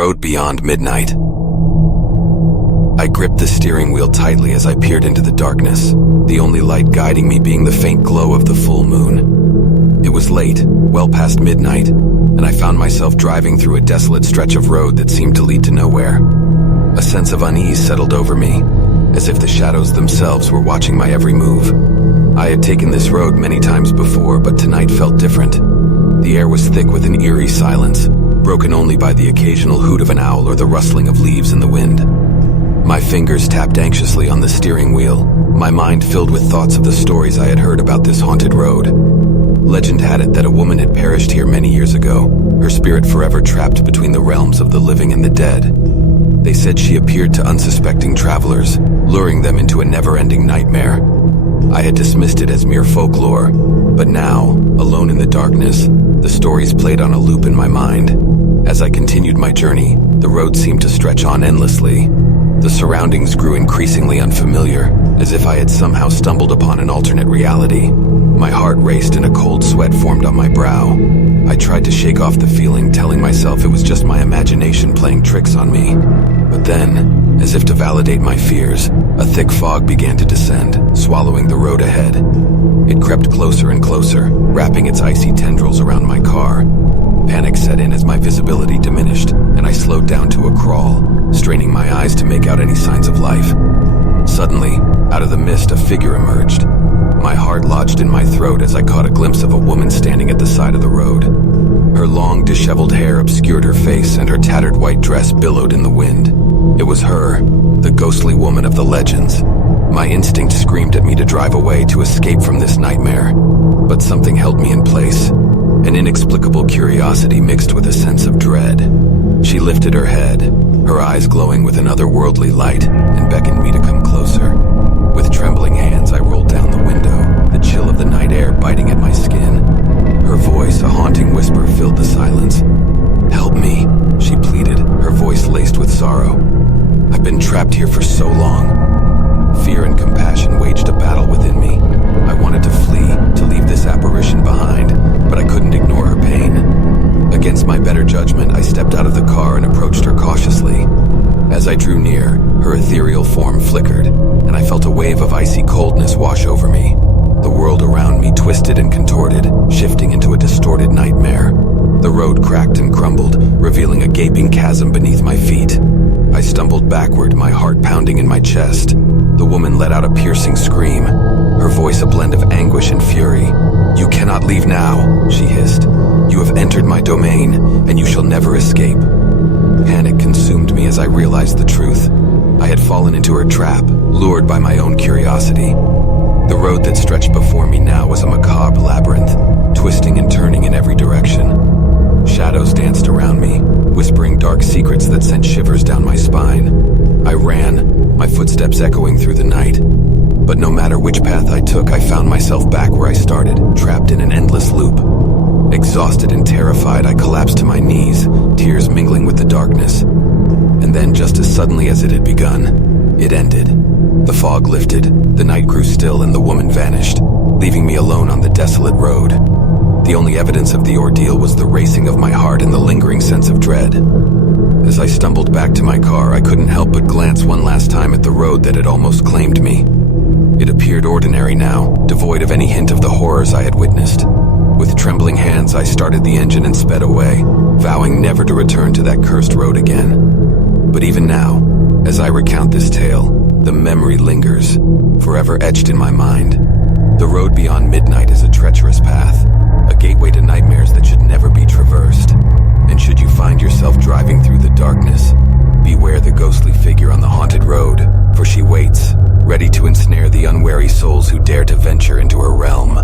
road beyond midnight. I gripped the steering wheel tightly as I peered into the darkness, the only light guiding me being the faint glow of the full moon. It was late, well past midnight, and I found myself driving through a desolate stretch of road that seemed to lead to nowhere. A sense of unease settled over me, as if the shadows themselves were watching my every move. I had taken this road many times before, but tonight felt different. The air was thick with an eerie silence, broken only by the occasional hoot of an owl or the rustling of leaves in the wind. My fingers tapped anxiously on the steering wheel, my mind filled with thoughts of the stories I had heard about this haunted road. Legend had it that a woman had perished here many years ago, her spirit forever trapped between the realms of the living and the dead. They said she appeared to unsuspecting travelers, luring them into a never-ending nightmare. I had dismissed it as mere folklore, but now, alone in the darkness, the stories played on a loop in my mind. As I continued my journey, the road seemed to stretch on endlessly. The surroundings grew increasingly unfamiliar, as if I had somehow stumbled upon an alternate reality. My heart raced and a cold sweat formed on my brow. I tried to shake off the feeling, telling myself it was just my imagination playing tricks on me. But then, as if to validate my fears, a thick fog began to descend, swallowing the road ahead. It crept closer and closer, wrapping its icy tendrils around my car. Panic set in as my visibility diminished, and I slowed down to a crawl, straining my eyes to make out any signs of life. Suddenly, out of the mist, a figure emerged. My heart lodged in my throat as I caught a glimpse of a woman standing at the side of the road. Her long, disheveled hair obscured her face, and her tattered white dress billowed in the wind. It was her, the ghostly woman of the legends. My instinct screamed at me to drive away to escape from this nightmare, but something held me in place. An inexplicable curiosity mixed with a sense of dread. She lifted her head, her eyes glowing with an otherworldly light, and beckoned me to come closer. With trembling hands, I rolled down the window, the chill of the night air biting at my skin. Her voice, a haunting whisper, filled the silence. "Help me," she pleaded, her voice laced with sorrow. "I've been trapped here for so long." Fear and compassion waged a battle within me. I wanted to flee, to leave this apparition behind, but I couldn't ignore her pain. Against my better judgment, I stepped out of the car and approached her cautiously. As I drew near, her ethereal form flickered, and I felt a wave of icy coldness wash over me. The world around me twisted and contorted, shifting into a distorted nightmare. The road cracked and crumbled, revealing a gaping chasm beneath my feet. I stumbled backward, my heart pounding in my chest. The woman let out a piercing scream, her voice a blend of anguish and fury. "You cannot leave now," she hissed. "You have entered my domain, and you shall never escape." Panic consumed me as I realized the truth. I had fallen into her trap, lured by my own curiosity. The road that stretched before me now was a macabre labyrinth, twisting and turning in every direction. Shadows danced around me, whispering dark secrets that sent shivers down my spine. I ran, my footsteps echoing through the night. But no matter which path I took, I found myself back where I started, trapped in an endless loop. Exhausted and terrified, I collapsed to my knees, tears mingling with the darkness. And then, just as suddenly as it had begun, it ended. The fog lifted, the night grew still, and the woman vanished, leaving me alone on the desolate road. The only evidence of the ordeal was the racing of my heart and the lingering sense of dread. As I stumbled back to my car, I couldn't help but glance one last time at the road that had almost claimed me. It appeared ordinary now, devoid of any hint of the horrors I had witnessed. With trembling hands, I started the engine and sped away, vowing never to return to that cursed road again. But even now, as I recount this tale, the memory lingers, forever etched in my mind. The road beyond midnight is a treacherous path, a gateway to nightmares that should never be traversed. And should you find yourself driving through the darkness, beware the ghostly figure on the haunted road, for she waits, ready to ensnare the unwary souls who dare to venture into her realm.